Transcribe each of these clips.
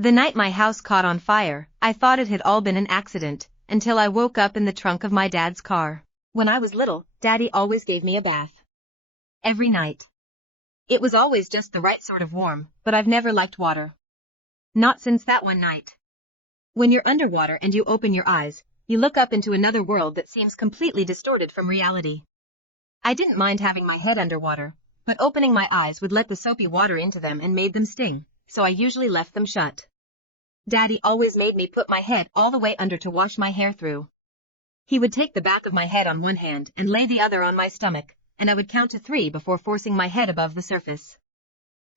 The night my house caught on fire, I thought it had all been an accident, until I woke up in the trunk of my dad's car. When I was little, Daddy always gave me a bath. Every night. It was always just the right sort of warm, but I've never liked water. Not since that one night. When you're underwater and you open your eyes, you look up into another world that seems completely distorted from reality. I didn't mind having my head underwater, but opening my eyes would let the soapy water into them and made them sting, so I usually left them shut. Daddy always made me put my head all the way under to wash my hair through. He would take the back of my head on one hand and lay the other on my stomach, and I would count to 3 before forcing my head above the surface.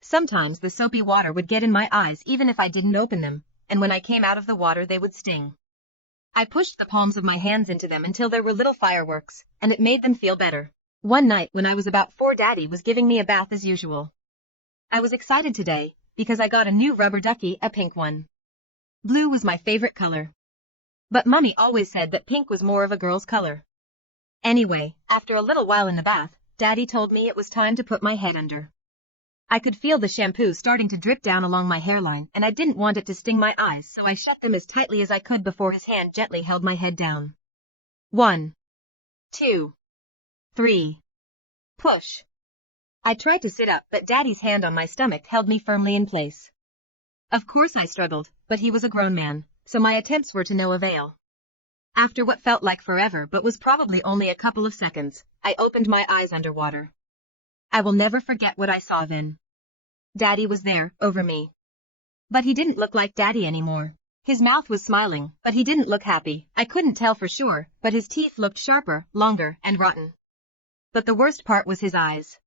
Sometimes the soapy water would get in my eyes even if I didn't open them, and when I came out of the water they would sting. I pushed the palms of my hands into them until there were little fireworks, and it made them feel better. One night when I was about 4, Daddy was giving me a bath as usual. I was excited today, because I got a new rubber ducky, a pink one. Blue was my favorite color. But Mummy always said that pink was more of a girl's color. Anyway, after a little while in the bath, Daddy told me it was time to put my head under. I could feel the shampoo starting to drip down along my hairline and I didn't want it to sting my eyes, so I shut them as tightly as I could before his hand gently held my head down. 1, 2, 3. Push. I tried to sit up, but Daddy's hand on my stomach held me firmly in place. Of course I struggled, but he was a grown man, so my attempts were to no avail. After what felt like forever but was probably only a couple of seconds, I opened my eyes underwater. I will never forget what I saw then. Daddy was there, over me. But he didn't look like Daddy anymore. His mouth was smiling, but he didn't look happy. I couldn't tell for sure, but his teeth looked sharper, longer, and rotten. But the worst part was his eyes.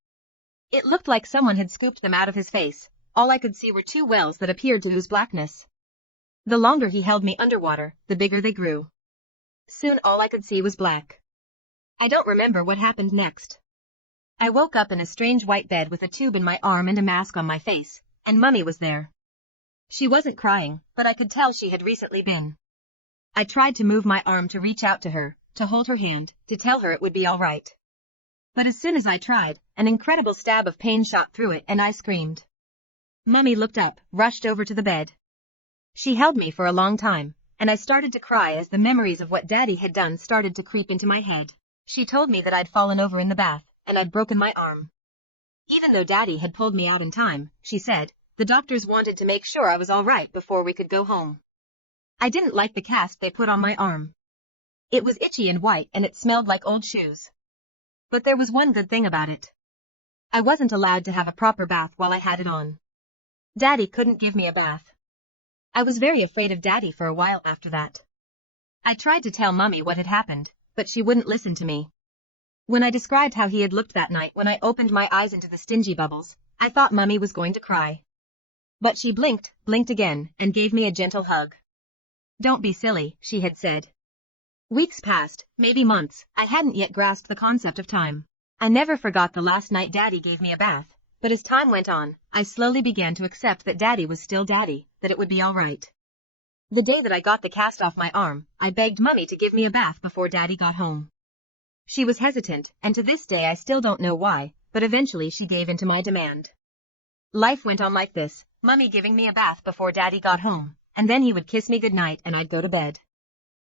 It looked like someone had scooped them out of his face. All I could see were 2 wells that appeared to ooze blackness. The longer he held me underwater, the bigger they grew. Soon all I could see was black. I don't remember what happened next. I woke up in a strange white bed with a tube in my arm and a mask on my face, and Mummy was there. She wasn't crying, but I could tell she had recently been. I tried to move my arm to reach out to her, to hold her hand, to tell her it would be all right. But as soon as I tried, an incredible stab of pain shot through it and I screamed. Mummy looked up, rushed over to the bed. She held me for a long time, and I started to cry as the memories of what Daddy had done started to creep into my head. She told me that I'd fallen over in the bath, and I'd broken my arm. Even though Daddy had pulled me out in time, she said, the doctors wanted to make sure I was all right before we could go home. I didn't like the cast they put on my arm. It was itchy and white and it smelled like old shoes. But there was one good thing about it. I wasn't allowed to have a proper bath while I had it on. Daddy couldn't give me a bath. I was very afraid of Daddy for a while after that. I tried to tell Mummy what had happened, but she wouldn't listen to me. When I described how he had looked that night when I opened my eyes into the stingy bubbles, I thought Mummy was going to cry. But she blinked again, and gave me a gentle hug. Don't be silly, she had said. Weeks passed, maybe months. I hadn't yet grasped the concept of time. I never forgot the last night Daddy gave me a bath, but as time went on, I slowly began to accept that Daddy was still Daddy, that it would be all right. The day that I got the cast off my arm, I begged Mummy to give me a bath before Daddy got home. She was hesitant, and to this day I still don't know why, but eventually she gave in to my demand. Life went on like this, Mummy giving me a bath before Daddy got home, and then he would kiss me goodnight and I'd go to bed.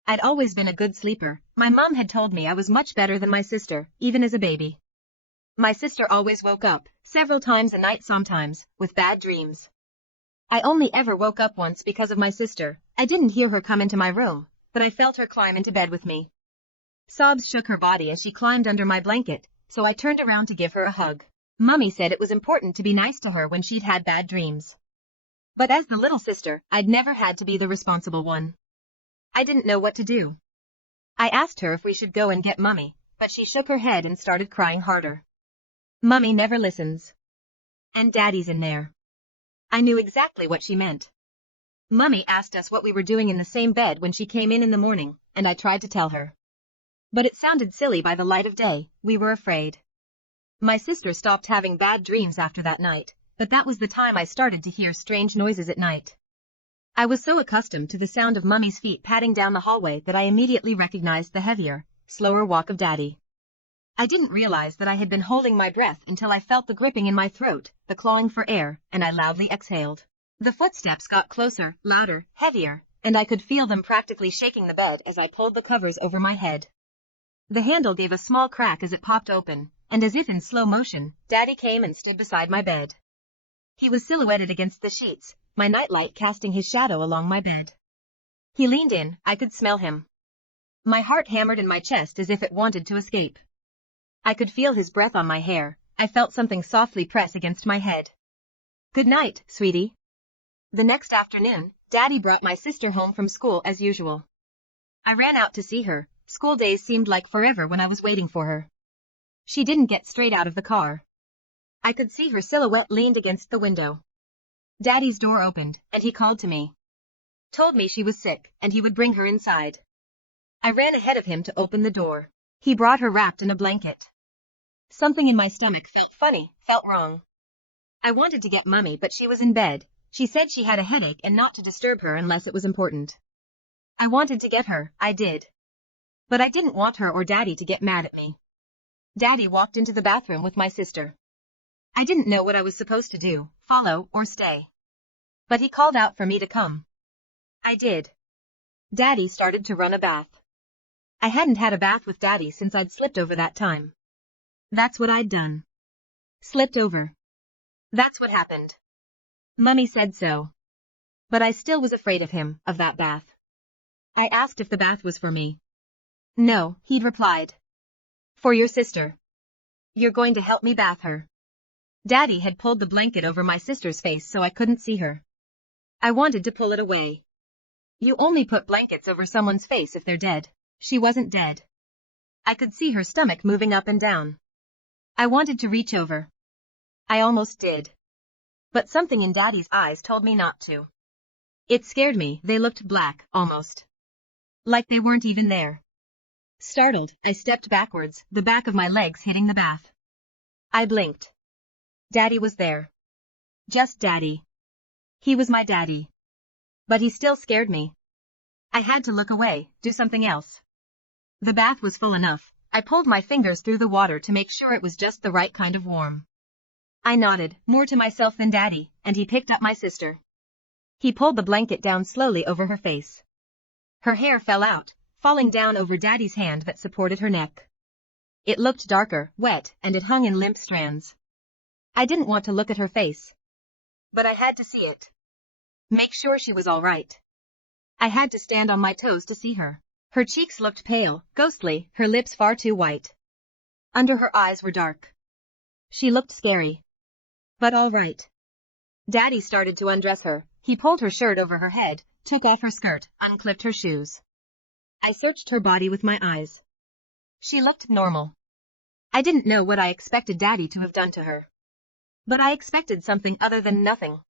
I'd always been a good sleeper. My mom had told me I was much better than my sister, even as a baby. My sister always woke up, several times a night sometimes, with bad dreams. I only ever woke up once because of my sister. I didn't hear her come into my room, but I felt her climb into bed with me. Sobs shook her body as she climbed under my blanket, so I turned around to give her a hug. Mummy said it was important to be nice to her when she'd had bad dreams. But as the little sister, I'd never had to be the responsible one. I didn't know what to do. I asked her if we should go and get Mummy, but she shook her head and started crying harder. Mummy never listens. And Daddy's in there. I knew exactly what she meant. Mummy asked us what we were doing in the same bed when she came in the morning, and I tried to tell her. But it sounded silly by the light of day. We were afraid. My sister stopped having bad dreams after that night, but that was the time I started to hear strange noises at night. I was so accustomed to the sound of Mummy's feet padding down the hallway that I immediately recognized the heavier, slower walk of Daddy. I didn't realize that I had been holding my breath until I felt the gripping in my throat, the clawing for air, and I loudly exhaled. The footsteps got closer, louder, heavier, and I could feel them practically shaking the bed as I pulled the covers over my head. The handle gave a small crack as it popped open, and as if in slow motion, Daddy came and stood beside my bed. He was silhouetted against the sheets, my nightlight casting his shadow along my bed. He leaned in, I could smell him. My heart hammered in my chest as if it wanted to escape. I could feel his breath on my hair, I felt something softly press against my head. "Good night, sweetie." The next afternoon, Daddy brought my sister home from school as usual. I ran out to see her. School days seemed like forever when I was waiting for her. She didn't get straight out of the car. I could see her silhouette leaned against the window. Daddy's door opened, and he called to me. Told me she was sick, and he would bring her inside. I ran ahead of him to open the door. He brought her wrapped in a blanket. Something in my stomach felt funny, felt wrong. I wanted to get Mummy, but she was in bed. She said she had a headache and not to disturb her unless it was important. I wanted to get her, I did. But I didn't want her or Daddy to get mad at me. Daddy walked into the bathroom with my sister. I didn't know what I was supposed to do, follow or stay. But he called out for me to come. I did. Daddy started to run a bath. I hadn't had a bath with Daddy since I'd slipped over that time. That's what I'd done. Slipped over. That's what happened. Mummy said so. But I still was afraid of him, of that bath. I asked if the bath was for me. No, he'd replied. For your sister. You're going to help me bath her. Daddy had pulled the blanket over my sister's face so I couldn't see her. I wanted to pull it away. You only put blankets over someone's face if they're dead. She wasn't dead. I could see her stomach moving up and down. I wanted to reach over. I almost did. But something in Daddy's eyes told me not to. It scared me, they looked black, almost. Like they weren't even there. Startled, I stepped backwards, the back of my legs hitting the bath. I blinked. Daddy was there. Just Daddy. He was my daddy. But he still scared me. I had to look away, do something else. The bath was full enough. I pulled my fingers through the water to make sure it was just the right kind of warm. I nodded, more to myself than Daddy, and he picked up my sister. He pulled the blanket down slowly over her face. Her hair fell out, falling down over Daddy's hand that supported her neck. It looked darker, wet, and it hung in limp strands. I didn't want to look at her face. But I had to see it. Make sure she was all right. I had to stand on my toes to see her. Her cheeks looked pale, ghostly, her lips far too white. Under her eyes were dark. She looked scary. But all right. Daddy started to undress her. He pulled her shirt over her head, took off her skirt, unclipped her shoes. I searched her body with my eyes. She looked normal. I didn't know what I expected Daddy to have done to her. But I expected something other than nothing.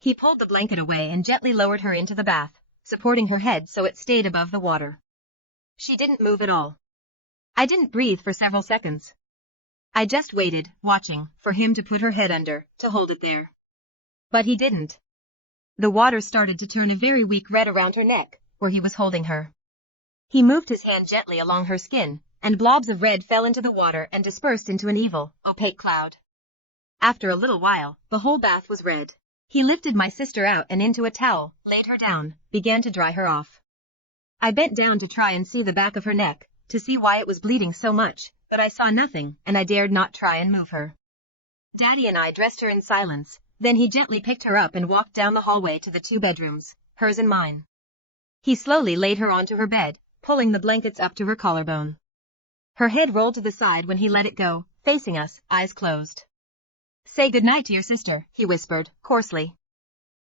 He pulled the blanket away and gently lowered her into the bath, supporting her head so it stayed above the water. She didn't move at all. I didn't breathe for several seconds. I just waited, watching, for him to put her head under, to hold it there. But he didn't. The water started to turn a very weak red around her neck, where he was holding her. He moved his hand gently along her skin, and blobs of red fell into the water and dispersed into an evil, opaque cloud. After a little while, the whole bath was red. He lifted my sister out and into a towel, laid her down, began to dry her off. I bent down to try and see the back of her neck, to see why it was bleeding so much, but I saw nothing, and I dared not try and move her. Daddy and I dressed her in silence, then he gently picked her up and walked down the hallway to the 2 bedrooms, hers and mine. He slowly laid her onto her bed, pulling the blankets up to her collarbone. Her head rolled to the side when he let it go, facing us, eyes closed. Say goodnight to your sister, he whispered, coarsely.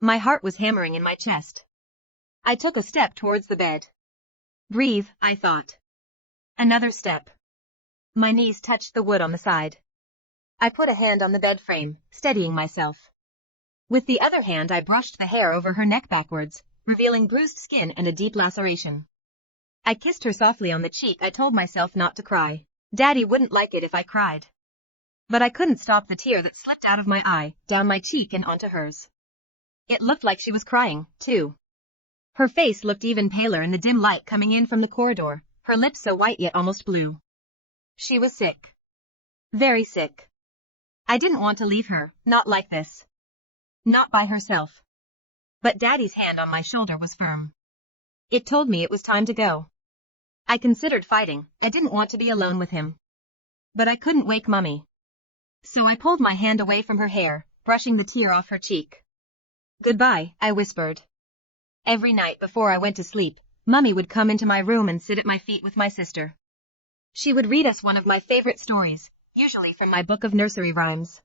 My heart was hammering in my chest. I took a step towards the bed. Breathe, I thought. Another step. My knees touched the wood on the side. I put a hand on the bed frame, steadying myself. With the other hand I brushed the hair over her neck backwards, revealing bruised skin and a deep laceration. I kissed her softly on the cheek. I told myself not to cry. Daddy wouldn't like it if I cried. But I couldn't stop the tear that slipped out of my eye, down my cheek and onto hers. It looked like she was crying, too. Her face looked even paler in the dim light coming in from the corridor, her lips so white yet almost blue. She was sick. Very sick. I didn't want to leave her, not like this. Not by herself. But Daddy's hand on my shoulder was firm. It told me it was time to go. I considered fighting. I didn't want to be alone with him. But I couldn't wake Mummy. So I pulled my hand away from her hair, brushing the tear off her cheek. Goodbye, I whispered. Every night before I went to sleep, Mummy would come into my room and sit at my feet with my sister. She would read us one of my favorite stories, usually from my book of nursery rhymes.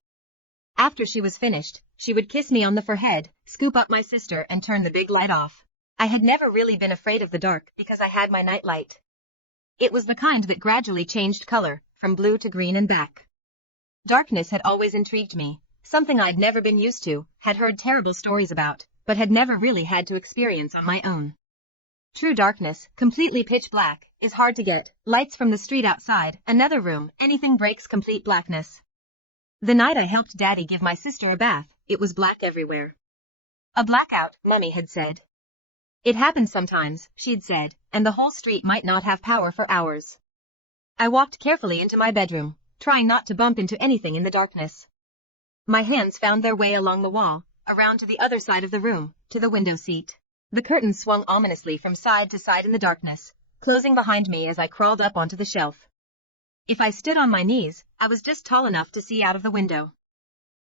After she was finished, she would kiss me on the forehead, scoop up my sister and turn the big light off. I had never really been afraid of the dark because I had my nightlight. It was the kind that gradually changed color, from blue to green and back. Darkness had always intrigued me, something I'd never been used to, had heard terrible stories about, but had never really had to experience on my own. True darkness, completely pitch black, is hard to get. Lights from the street outside, another room, anything breaks complete blackness. The night I helped Daddy give my sister a bath, it was black everywhere. A blackout, Mummy had said. It happens sometimes, she'd said, and the whole street might not have power for hours. I walked carefully into my bedroom, trying not to bump into anything in the darkness. My hands found their way along the wall, around to the other side of the room, to the window seat. The curtains swung ominously from side to side in the darkness, closing behind me as I crawled up onto the shelf. If I stood on my knees, I was just tall enough to see out of the window.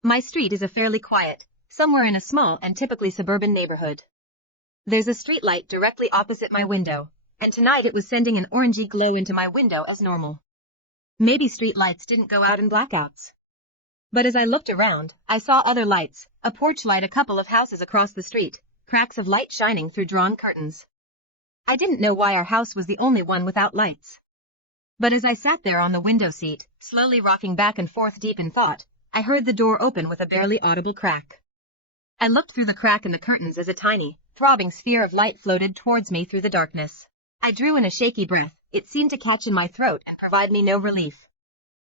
My street is a fairly quiet, somewhere in a small and typically suburban neighborhood. There's a street light directly opposite my window, and tonight it was sending an orangey glow into my window as normal. Maybe street lights didn't go out in blackouts. But as I looked around, I saw other lights, a porch light a couple of houses across the street, cracks of light shining through drawn curtains. I didn't know why our house was the only one without lights. But as I sat there on the window seat, slowly rocking back and forth deep in thought, I heard the door open with a barely audible crack. I looked through the crack in the curtains as a tiny, throbbing sphere of light floated towards me through the darkness. I drew in a shaky breath. It seemed to catch in my throat and provide me no relief.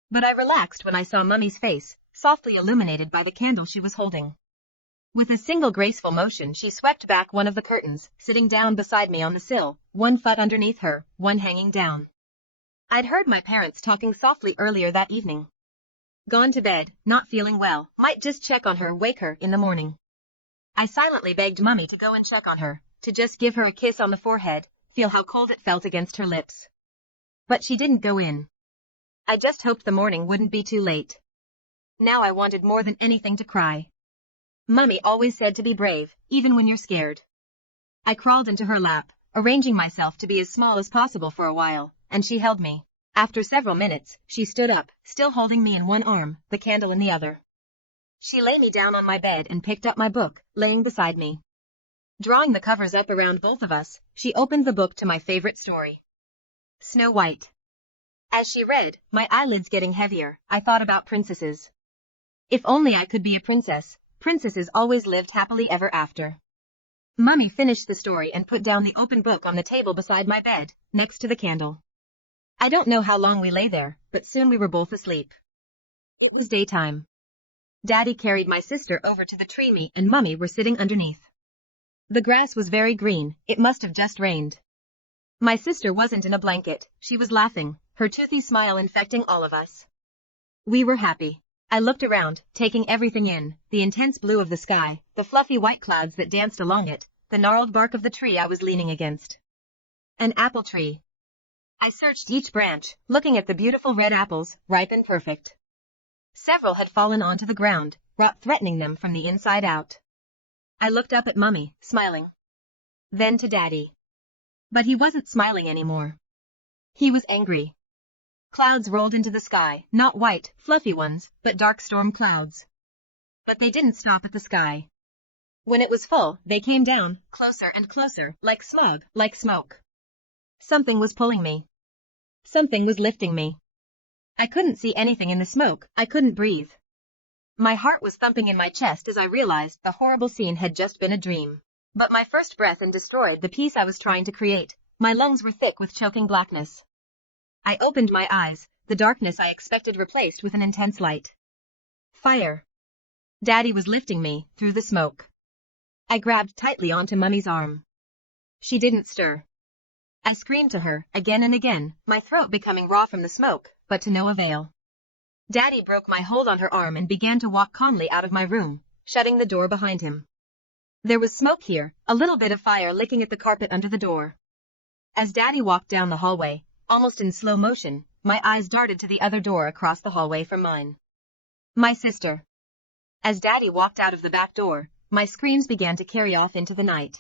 But I relaxed when I saw Mummy's face, softly illuminated by the candle she was holding. With a single graceful motion she swept back one of the curtains, sitting down beside me on the sill, one foot underneath her, one hanging down. I'd heard my parents talking softly earlier that evening. Gone to bed, not feeling well, might just check on her, wake her in the morning. I silently begged Mummy to go and check on her, to just give her a kiss on the forehead, feel how cold it felt against her lips. But she didn't go in. I just hoped the morning wouldn't be too late. Now I wanted more than anything to cry. Mummy always said to be brave, even when you're scared. I crawled into her lap, arranging myself to be as small as possible for a while, and she held me. After several minutes, she stood up, still holding me in one arm, the candle in the other. She lay me down on my bed and picked up my book, laying beside me. Drawing the covers up around both of us, she opened the book to my favorite story. Snow White. As she read, my eyelids getting heavier, I thought about princesses. If only I could be a princess. Princesses always lived happily ever after. Mummy finished the story and put down the open book on the table beside my bed, next to the candle. I don't know how long we lay there, but soon we were both asleep. It was daytime. Daddy carried my sister over to the tree. Me and Mummy were sitting underneath. The grass was very green, it must have just rained. My sister wasn't in a blanket, she was laughing, her toothy smile infecting all of us. We were happy. I looked around, taking everything in, the intense blue of the sky, the fluffy white clouds that danced along it, the gnarled bark of the tree I was leaning against. An apple tree. I searched each branch, looking at the beautiful red apples, ripe and perfect. Several had fallen onto the ground, rot threatening them from the inside out. I looked up at Mummy, smiling. Then to Daddy. But he wasn't smiling anymore. He was angry. Clouds rolled into the sky, not white, fluffy ones, but dark storm clouds. But they didn't stop at the sky. When it was full, they came down, closer and closer, like smog, like smoke. Something was pulling me. Something was lifting me. I couldn't see anything in the smoke, I couldn't breathe. My heart was thumping in my chest as I realized the horrible scene had just been a dream. But my first breath in destroyed the peace I was trying to create. My lungs were thick with choking blackness. I opened my eyes, the darkness I expected replaced with an intense light. Fire. Daddy was lifting me, through the smoke. I grabbed tightly onto Mummy's arm. She didn't stir. I screamed to her, again and again, my throat becoming raw from the smoke, but to no avail. Daddy broke my hold on her arm and began to walk calmly out of my room, shutting the door behind him. There was smoke here, a little bit of fire licking at the carpet under the door. As Daddy walked down the hallway, almost in slow motion, my eyes darted to the other door across the hallway from mine. My sister. As Daddy walked out of the back door, my screams began to carry off into the night.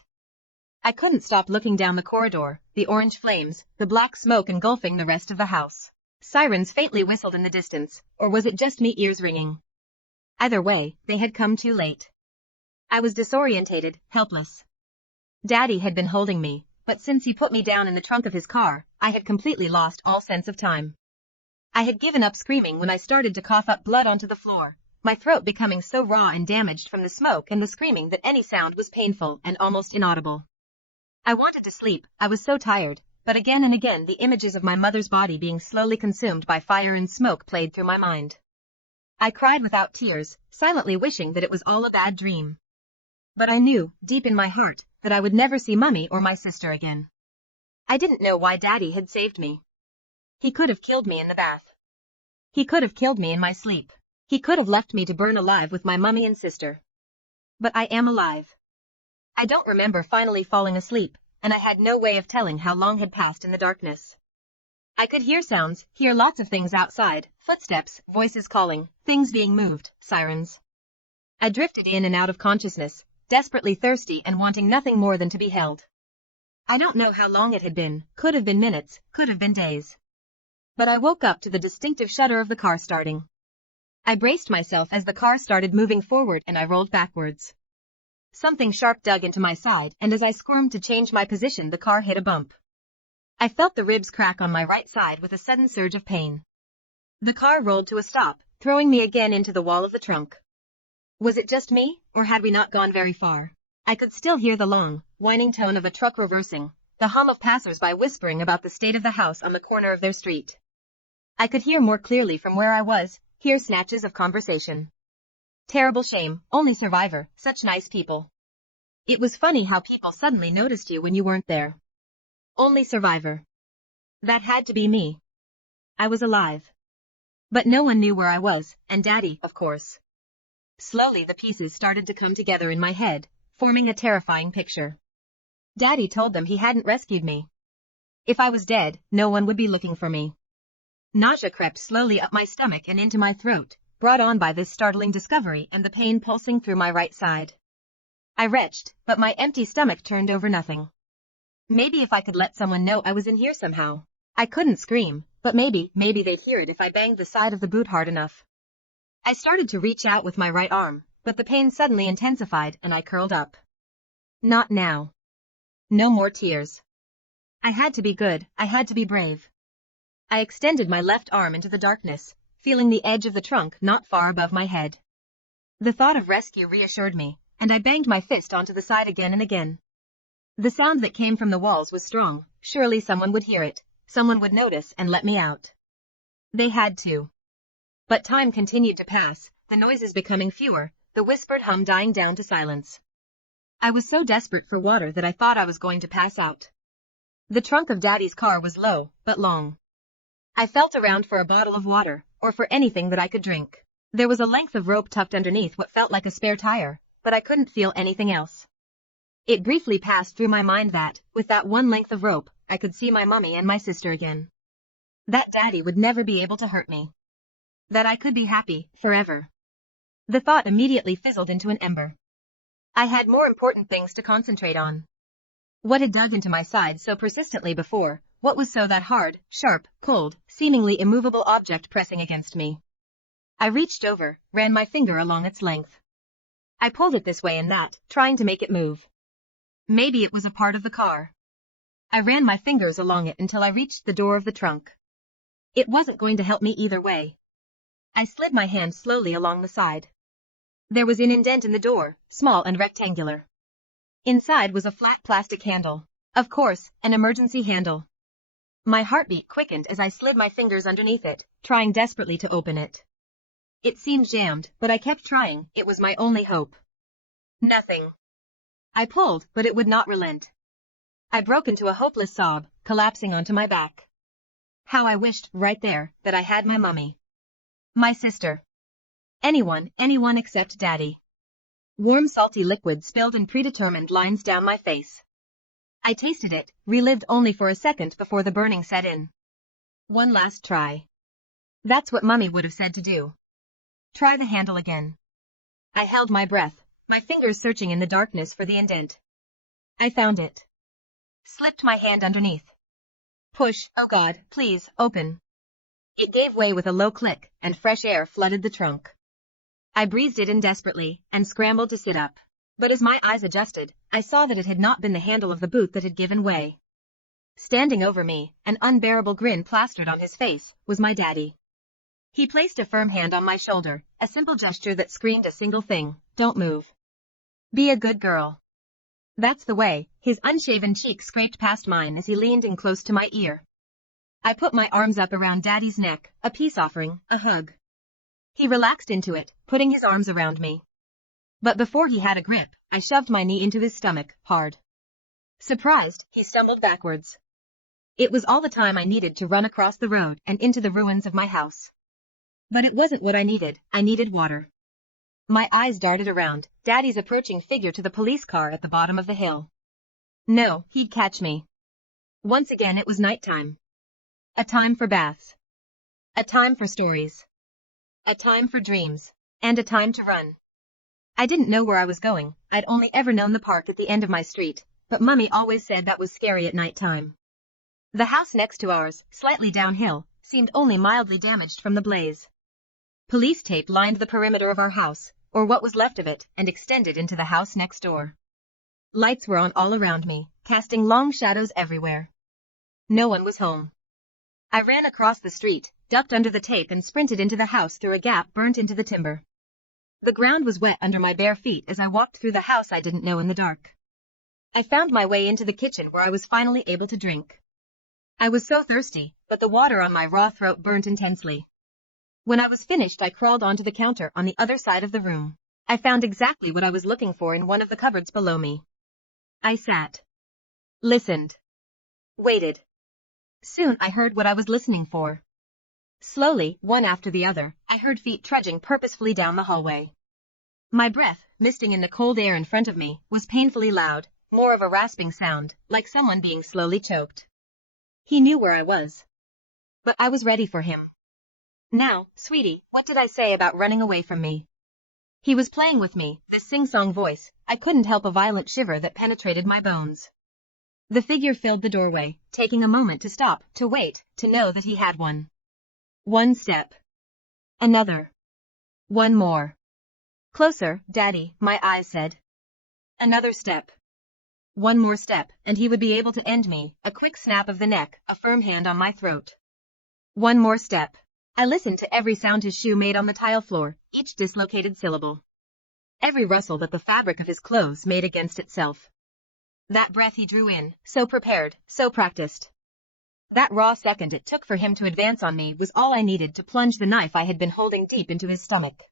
I couldn't stop looking down the corridor, the orange flames, the black smoke engulfing the rest of the house. Sirens faintly whistled in the distance, or was it just me ears ringing? Either way, they had come too late. I was disorientated, helpless. Daddy had been holding me, but since he put me down in the trunk of his car, I had completely lost all sense of time. I had given up screaming when I started to cough up blood onto the floor, my throat becoming so raw and damaged from the smoke and the screaming that any sound was painful and almost inaudible. I wanted to sleep, I was so tired, but again and again the images of my mother's body being slowly consumed by fire and smoke played through my mind. I cried without tears, silently wishing that it was all a bad dream. But I knew, deep in my heart, that I would never see Mummy or my sister again. I didn't know why Daddy had saved me. He could have killed me in the bath. He could have killed me in my sleep. He could have left me to burn alive with my mummy and sister. But I am alive. I don't remember finally falling asleep, and I had no way of telling how long had passed in the darkness. I could hear sounds, hear lots of things outside, footsteps, voices calling, things being moved, sirens. I drifted in and out of consciousness, desperately thirsty and wanting nothing more than to be held. I don't know how long it had been, could have been minutes, could have been days. But I woke up to the distinctive shudder of the car starting. I braced myself as the car started moving forward and I rolled backwards. Something sharp dug into my side, and as I squirmed to change my position the car hit a bump. I felt the ribs crack on my right side with a sudden surge of pain. The car rolled to a stop, throwing me again into the wall of the trunk. Was it just me, or had we not gone very far? I could still hear the long, whining tone of a truck reversing, the hum of passers-by whispering about the state of the house on the corner of their street. I could hear more clearly from where I was, hear snatches of conversation. Terrible shame, only survivor, such nice people. It was funny how people suddenly noticed you when you weren't there. Only survivor. That had to be me. I was alive. But no one knew where I was, and Daddy, of course. Slowly the pieces started to come together in my head, forming a terrifying picture. Daddy told them he hadn't rescued me. If I was dead, no one would be looking for me. Nausea crept slowly up my stomach and into my throat, brought on by this startling discovery and the pain pulsing through my right side. I retched, but my empty stomach turned over nothing. Maybe if I could let someone know I was in here somehow. I couldn't scream, but maybe they'd hear it if I banged the side of the boot hard enough. I started to reach out with my right arm, but the pain suddenly intensified and I curled up. Not now. No more tears. I had to be good, I had to be brave. I extended my left arm into the darkness, feeling the edge of the trunk not far above my head. The thought of rescue reassured me, and I banged my fist onto the side again and again. The sound that came from the walls was strong, surely someone would hear it, someone would notice and let me out. They had to. But time continued to pass, the noises becoming fewer, the whispered hum dying down to silence. I was so desperate for water that I thought I was going to pass out. The trunk of Daddy's car was low, but long. I felt around for a bottle of water, or for anything that I could drink. There was a length of rope tucked underneath what felt like a spare tire, but I couldn't feel anything else. It briefly passed through my mind that, with that one length of rope, I could see my mummy and my sister again. That Daddy would never be able to hurt me. That I could be happy, forever. The thought immediately fizzled into an ember. I had more important things to concentrate on. What had dug into my side so persistently before? What was so that hard, sharp, cold, seemingly immovable object pressing against me? I reached over, ran my finger along its length. I pulled it this way and that, trying to make it move. Maybe it was a part of the car. I ran my fingers along it until I reached the door of the trunk. It wasn't going to help me either way. I slid my hand slowly along the side. There was an indent in the door, small and rectangular. Inside was a flat plastic handle. Of course, an emergency handle. My heartbeat quickened as I slid my fingers underneath it, trying desperately to open it. It seemed jammed, but I kept trying, it was my only hope. Nothing. I pulled, but it would not relent. I broke into a hopeless sob, collapsing onto my back. How I wished, right there, that I had my mummy. My sister. Anyone except Daddy. Warm salty liquid spilled in predetermined lines down my face. I tasted it, relived only for a second before the burning set in. One last try. That's what Mummy would have said to do. Try the handle again. I held my breath, my fingers searching in the darkness for the indent. I found it. Slipped my hand underneath. Push, oh God, please, open. It gave way with a low click, and fresh air flooded the trunk. I breathed it in desperately, and scrambled to sit up. But as my eyes adjusted, I saw that it had not been the handle of the boot that had given way. Standing over me, an unbearable grin plastered on his face, was my daddy. He placed a firm hand on my shoulder, a simple gesture that screamed a single thing: don't move. Be a good girl. That's the way. His unshaven cheek scraped past mine as he leaned in close to my ear. I put my arms up around Daddy's neck, a peace offering, a hug. He relaxed into it, putting his arms around me. But before he had a grip, I shoved my knee into his stomach, hard. Surprised, he stumbled backwards. It was all the time I needed to run across the road and into the ruins of my house. But it wasn't what I needed water. My eyes darted around, Daddy's approaching figure to the police car at the bottom of the hill. No, he'd catch me. Once again it was nighttime. A time for baths. A time for stories. A time for dreams. And a time to run. I didn't know where I was going, I'd only ever known the park at the end of my street, but Mummy always said that was scary at nighttime. The house next to ours, slightly downhill, seemed only mildly damaged from the blaze. Police tape lined the perimeter of our house, or what was left of it, and extended into the house next door. Lights were on all around me, casting long shadows everywhere. No one was home. I ran across the street, ducked under the tape and sprinted into the house through a gap burnt into the timber. The ground was wet under my bare feet as I walked through the house I didn't know in the dark. I found my way into the kitchen where I was finally able to drink. I was so thirsty, but the water on my raw throat burnt intensely. When I was finished, I crawled onto the counter on the other side of the room. I found exactly what I was looking for in one of the cupboards below me. I sat. Listened. Waited. Soon I heard what I was listening for. Slowly, one after the other, I heard feet trudging purposefully down the hallway. My breath, misting in the cold air in front of me, was painfully loud, more of a rasping sound, like someone being slowly choked. He knew where I was. But I was ready for him. Now, sweetie, what did I say about running away from me? He was playing with me, this sing-song voice. I couldn't help a violent shiver that penetrated my bones. The figure filled the doorway, taking a moment to stop, to wait, to know that he had one. One step. Another. One more. Closer, Daddy, my eyes said. Another step. One more step, and he would be able to end me, a quick snap of the neck, a firm hand on my throat. One more step. I listened to every sound his shoe made on the tile floor, each dislocated syllable. Every rustle that the fabric of his clothes made against itself. That breath he drew in, so prepared, so practiced. That raw second it took for him to advance on me was all I needed to plunge the knife I had been holding deep into his stomach.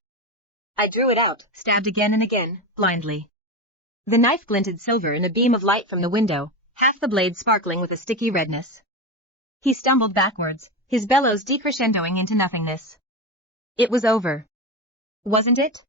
I drew it out, stabbed again and again, blindly. The knife glinted silver in a beam of light from the window, half the blade sparkling with a sticky redness. He stumbled backwards, his bellows decrescendoing into nothingness. It was over. Wasn't it?